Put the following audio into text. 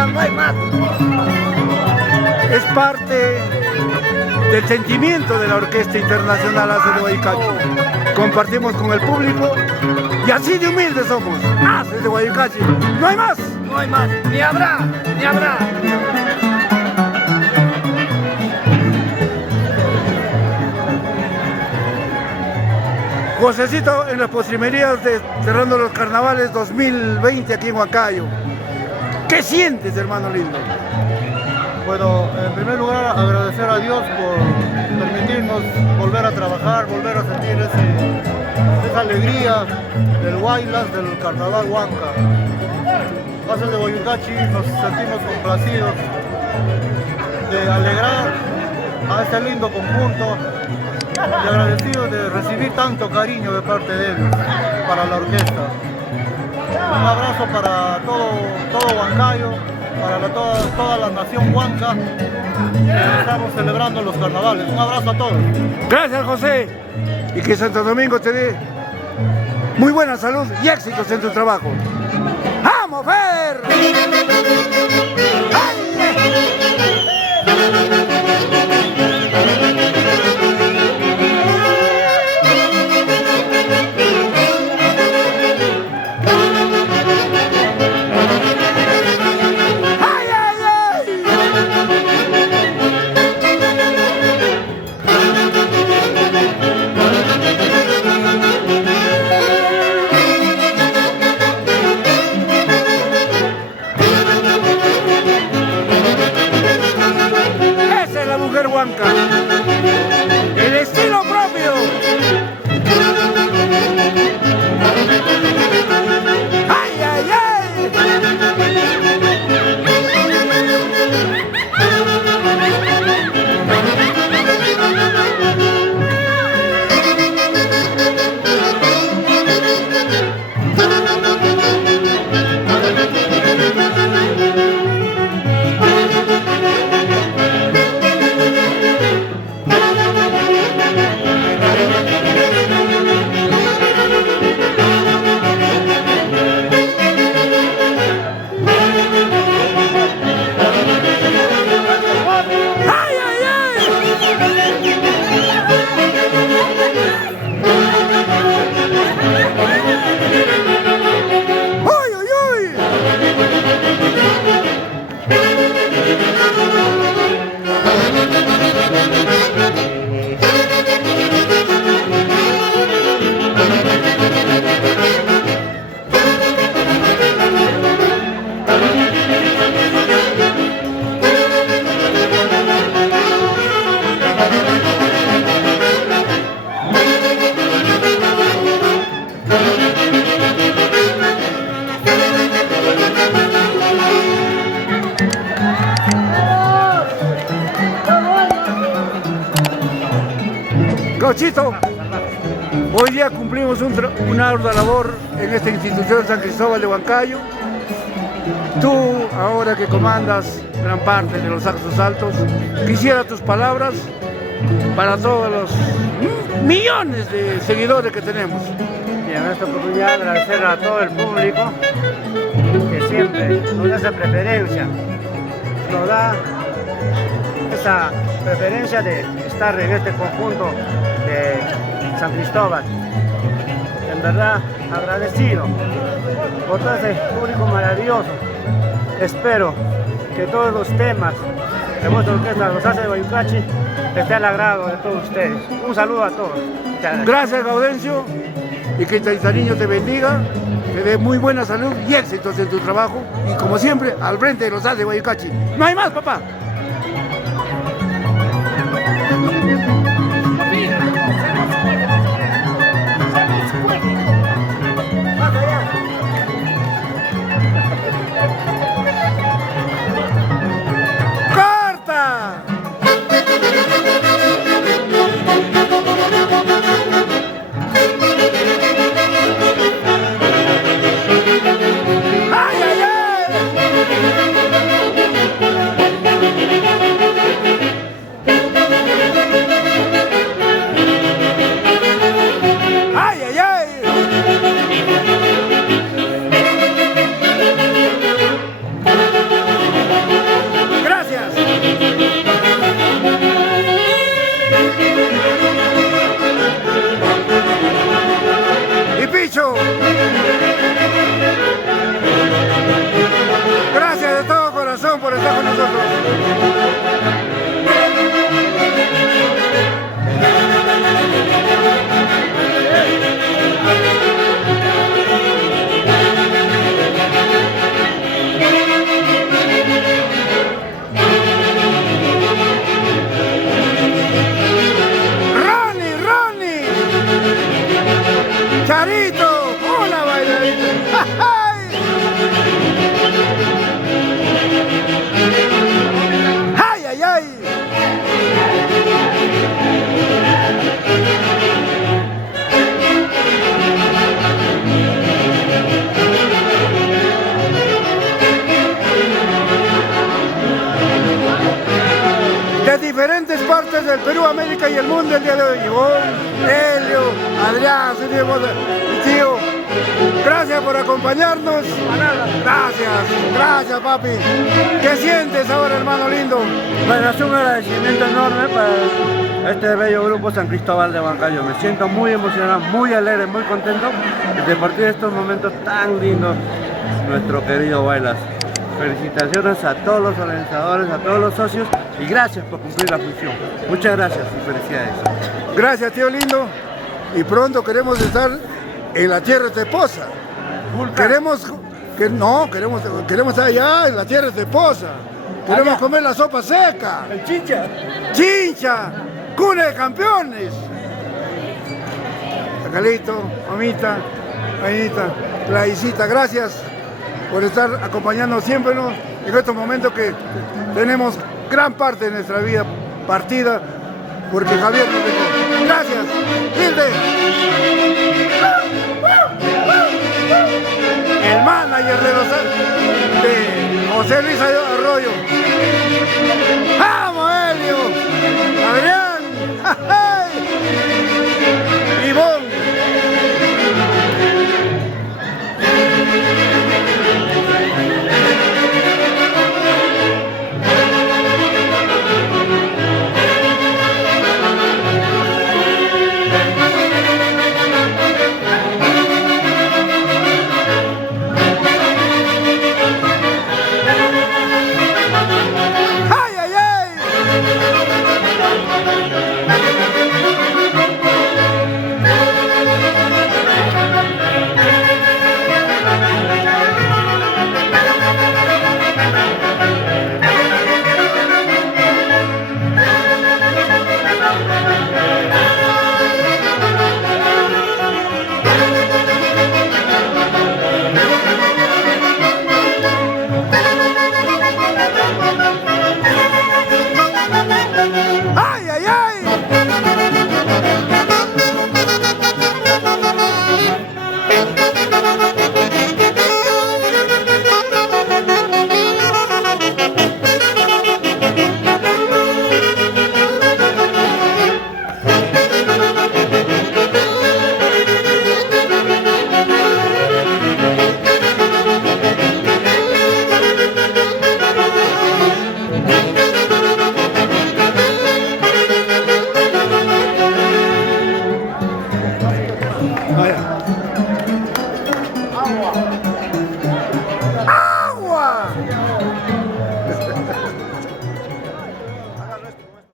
ya no hay más. Es parte del sentimiento de la Orquesta Internacional Haces de Guaycachi. Compartimos con el público y así de humildes somos. Haces de Guaycachi. No hay más. No hay más. Ni habrá, ni habrá. Josecito, en las postrimerías de cerrando los carnavales 2020 aquí en Huancayo. ¿Qué sientes, hermano lindo? Bueno, en primer lugar agradecer a Dios por permitirnos volver a trabajar, volver a sentir esa alegría del Huaylas, del Carnaval Huanca. Haces de Guaycachi nos sentimos complacidos de alegrar a este lindo conjunto y agradecidos de recibir tanto cariño de parte de ellos para la orquesta. Un abrazo para todo Huancayo, para toda la nación huanca. Estamos celebrando los carnavales. Un abrazo a todos. Gracias, José. Y que Santo Domingo te dé muy buena salud y éxitos en tu trabajo. ¡Vamos, Fer! Huanca, el estilo propio. ¡Ay, ay, ay! Gauchito, hoy día cumplimos una ardua labor en esta institución San Cristóbal de Huancayo. Tú, ahora que comandas gran parte de los Saxos Altos, quisiera tus palabras para todos los millones de seguidores que tenemos. Y en esta oportunidad agradecer a todo el público que siempre nos da esa preferencia, nos da esa preferencia de estar en este conjunto de San Cristóbal. En verdad, agradecido por todo ese público maravilloso. Espero que todos los temas de vuestra orquesta, los Haces de Guaycachi, esté al agrado de todos ustedes. Un saludo a todos. Gracias, Gaudencio, y que Taizariño te bendiga, te dé muy buena salud y éxitos en tu trabajo, y como siempre, al frente de los Haces de Guaycachi. No hay más, papá. mundial el día de hoy. Ivonne, Helio, Adrián, su tío. Gracias por acompañarnos. Gracias papi. ¿Qué sientes ahora, hermano lindo? Bueno, es un agradecimiento enorme para este bello grupo San Cristóbal de Huancayo. Me siento muy emocionado, muy alegre, muy contento de compartir estos momentos tan lindos nuestro querido Bailas. Felicitaciones a todos los organizadores, a todos los socios y gracias por cumplir la función. Muchas gracias y felicidades. Gracias, tío lindo. Y pronto queremos estar en la tierra de Teposa. Queremos estar allá en la tierra de Teposa. Queremos comer la sopa seca. El Chincha. Chincha, cuna de campeones. Calito, mamita, Ainita, Claisita, gracias por estar acompañándonos siempre, ¿no? En estos momentos que tenemos gran parte de nuestra vida partida porque Javier nos dejó. Gracias, Hilde. El manager de José Luis Arroyo. ¡Vamos, Helio! ¡Adrián!